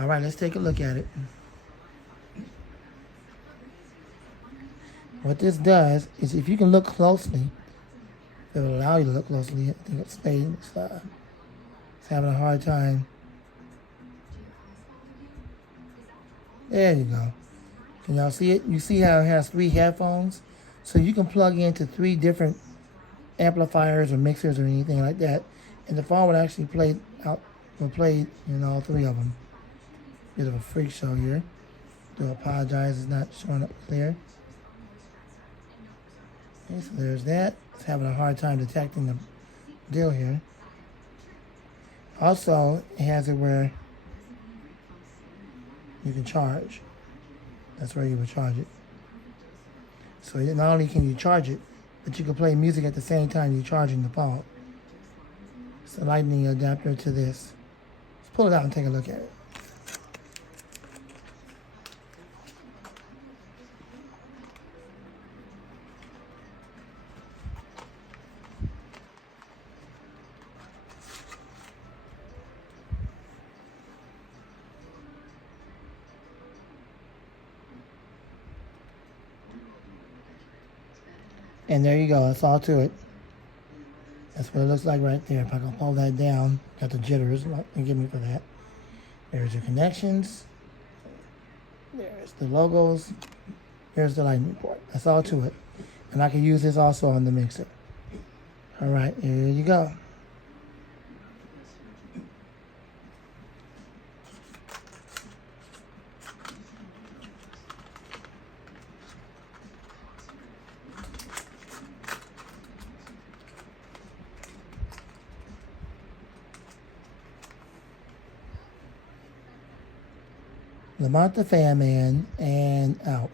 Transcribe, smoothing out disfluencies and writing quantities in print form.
All right, let's take a look at it. What this does is, if you can look closely, it will allow you to look closely. I think it's staying. It's having a hard time. There you go. Can y'all see it? You see how it has 3 headphones? So you can plug into 3 different amplifiers or mixers or anything like that, and the phone would actually play in all 3 of them. Bit of a freak show here. Do apologize, it's not showing up clear. Okay, so there's that. It's having a hard time detecting the deal here. Also, it has it where you can charge. That's where you would charge it. So not only can you charge it, but you can play music at the same time you're charging the phone. It's a lightning adapter to this. Let's pull it out and take a look at it. And there you go, that's all to it. That's what it looks like right there. If I can pull that down, got the jitters, forgive me for that. There's your connections. There's the logos. Here's the lightning port. That's all to it. And I can use this also on the mixer. All right, here you go. Lamont the Fan Man and out.